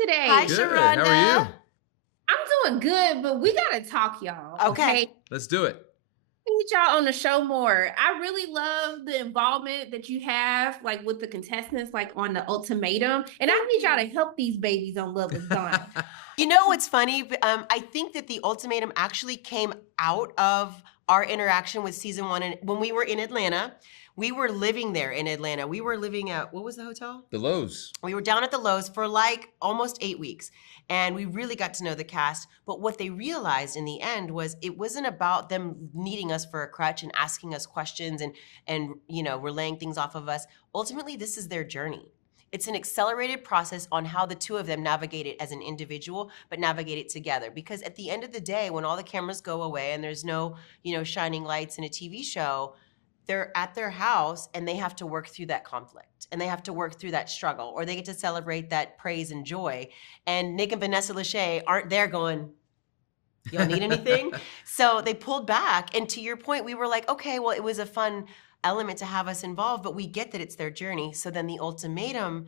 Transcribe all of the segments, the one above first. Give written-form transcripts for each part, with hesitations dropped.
today? Hi, Good. Sharonda. How are you? I'm doing good, but we gotta talk, y'all. Okay. Let's do it. I need y'all on the show more. I really love the involvement that you have, like with the contestants, like on the ultimatum. And I need y'all to help these babies on Love Is Blind. You know what's funny? I think that the ultimatum actually came out of our interaction with season 1. And when we were in Atlanta, we were living there in Atlanta. We were living at, what was the hotel? The Lowe's. We were down at the Lowe's for like almost 8 weeks. And we really got to know the cast. But what they realized in the end was it wasn't about them needing us for a crutch and asking us questions and you know, relaying things off of us. Ultimately, this is their journey. It's an accelerated process on how the two of them navigate it as an individual, but navigate it together. Because at the end of the day, when all the cameras go away and there's no, you know, shining lights in a TV show, they're at their house and they have to work through that conflict and they have to work through that struggle, or they get to celebrate that praise and joy. And Nick and Vanessa Lachey aren't there going, y'all need anything? So they pulled back. And to your point, we were like, okay, well, it was a fun element to have us involved, but we get that it's their journey. So then the ultimatum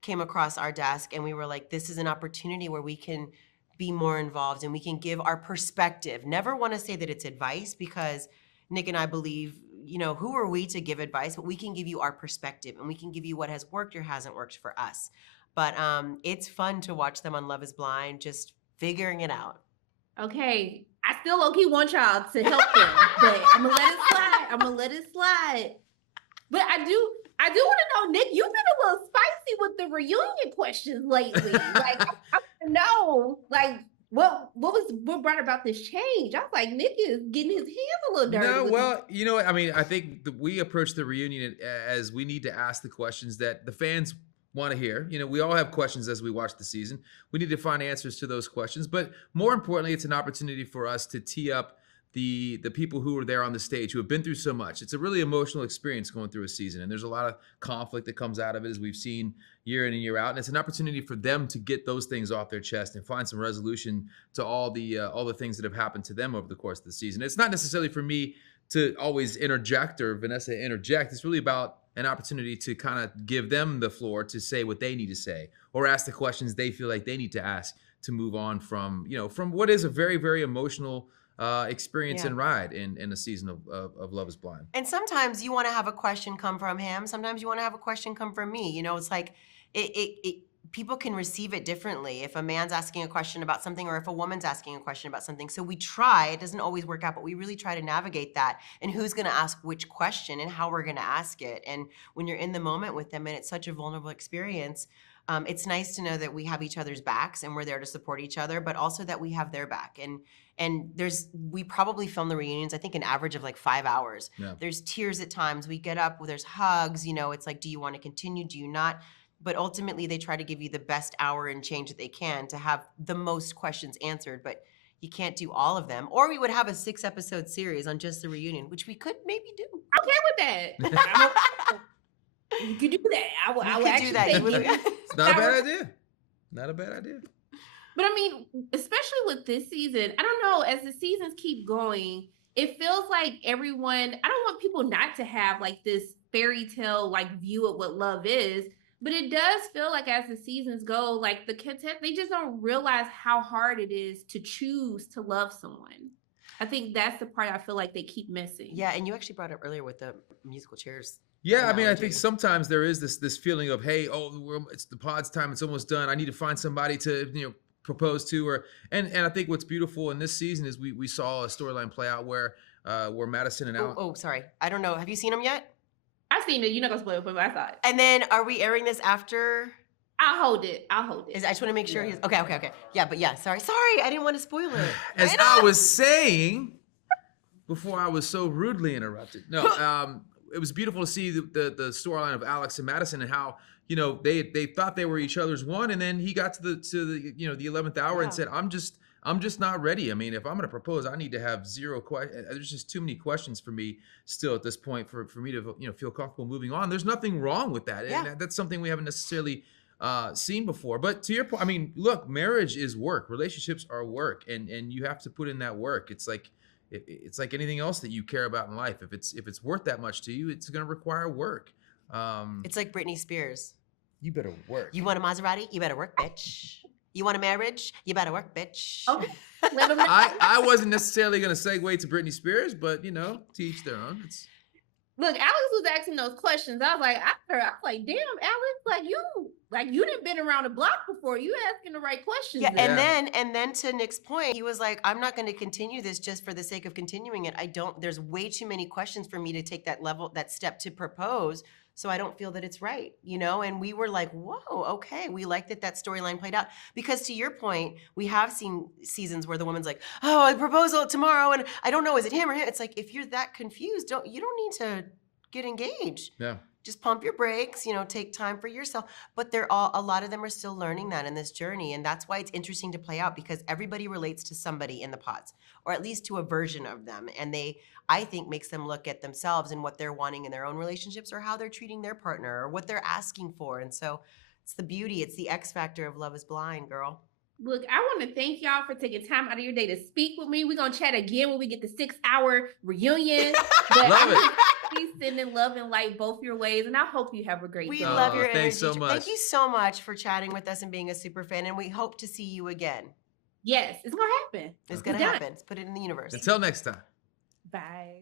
came across our desk and we were like, this is an opportunity where we can be more involved and we can give our perspective. Never want to say that it's advice, because Nick and I believe, you know, who are we to give advice? But we can give you our perspective and we can give you what has worked or hasn't worked for us. But it's fun to watch them on Love Is Blind, just figuring it out. Okay, I still low-key want y'all to help them, but I'm gonna let it slide. But I do want to know, Nick, you've been a little spicy with the reunion questions lately. Like, I want to know, like, what brought about this change? I was like, Nick is getting his hands a little dirty. No, well, you know what? I mean, I think we approach the reunion as we need to ask the questions that the fans want to hear. You know, we all have questions as we watch the season. We need to find answers to those questions. But more importantly, it's an opportunity for us to tee up the people who are there on the stage, who have been through so much. It's a really emotional experience going through a season, and there's a lot of conflict that comes out of it, as we've seen year in and year out. And it's an opportunity for them to get those things off their chest and find some resolution to all the things that have happened to them over the course of the season. It's not necessarily for me to always interject or Vanessa interject. It's really about an opportunity to kind of give them the floor to say what they need to say, or ask the questions they feel like they need to ask to move on from, you know, from what is a very, very emotional experience and ride in a season of Love Is Blind. And sometimes you want to have a question come from him. Sometimes you want to have a question come from me. You know, it's like people can receive it differently if a man's asking a question about something or if a woman's asking a question about something. So we try, it doesn't always work out, but we really try to navigate that and who's going to ask which question and how we're going to ask it. And when you're in the moment with them and it's such a vulnerable experience, it's nice to know that we have each other's backs and we're there to support each other, but also that we have their back. And we probably film the reunions, I think an average of like 5 hours. Yeah. There's tears at times. We get up, there's hugs, you know, it's like, do you want to continue? Do you not? But ultimately they try to give you the best hour and change that they can to have the most questions answered, but you can't do all of them. Or we would have a 6-episode series on just the reunion, which we could maybe do. I'm okay with that. You could do that. I would actually do that. It's not a bad idea. Not a bad idea. But I mean, especially with this season, I don't know, as the seasons keep going, it feels like everyone, I don't want people not to have like this fairy tale like view of what love is, but it does feel like as the seasons go, like the content, they just don't realize how hard it is to choose to love someone. I think that's the part I feel like they keep missing. Yeah, and you actually brought up earlier with the musical chairs. Yeah, analogy. I mean, I think sometimes there is this feeling of, hey, it's the pod's time, it's almost done. I need to find somebody to, you know, propose to, and I think what's beautiful in this season is we saw a storyline play out where Madison and Alex. Oh, sorry, I don't know. Have you seen them yet? I've seen it. You're not gonna spoil it, but I saw it. And then, are we airing this after? I'll hold it. I just want to make sure he's okay. Yeah, but yeah, sorry, I didn't want to spoil it. As I was saying before, I was so rudely interrupted. No, it was beautiful to see the storyline of Alex and Madison and how, you know, they thought they were each other's one, and then he got to the you know, the 11th hour and said, I'm just not ready. I mean, if I'm going to propose, I need to have zero questions. There's just too many questions for me still at this point for me to, you know, feel comfortable moving on. There's nothing wrong with that. Yeah. And that's something we haven't necessarily seen before. But to your point, I mean, look, marriage is work. Relationships are work, and you have to put in that work. It's like anything else that you care about in life. If it's worth that much to you, it's going to require work. It's like Britney Spears. You better work. You want a Maserati? You better work, bitch. You want a marriage? You better work, bitch. Okay. Let 'em know. I wasn't necessarily going to segue to Britney Spears, but to each their own. It's Look, Alex was asking those questions. I was like, damn, Alex, you didn't been around the block before. You asking the right questions. Yeah, there. and then to Nick's point, he was like, I'm not going to continue this just for the sake of continuing it. There's way too many questions for me to take that step to propose. So I don't feel that it's right, And we were like, whoa, okay. We like that storyline played out. Because to your point, we have seen seasons where the woman's like, oh, I proposal tomorrow, and I don't know, is it him or him? It's like, if you're that confused, you don't need to get engaged. yeah. Just pump your brakes, take time for yourself. But a lot of them are still learning that in this journey. And that's why it's interesting to play out, because everybody relates to somebody in the pods, or at least to a version of them. And I think, makes them look at themselves and what they're wanting in their own relationships, or how they're treating their partner, or what they're asking for. And so it's the beauty, it's the X factor of Love is Blind, girl. Look, I want to thank y'all for taking time out of your day to speak with me. We're going to chat again when we get the 6-hour reunion. But Love it. Please sending love and light both your ways, and I hope you have a great We day. love your energy. Thanks so much. Thank you so much for chatting with us and being a super fan, and we hope to see you again. Yes, it's going to happen. It's going to happen. Let's put it in the universe. Until next time. Bye. Bye.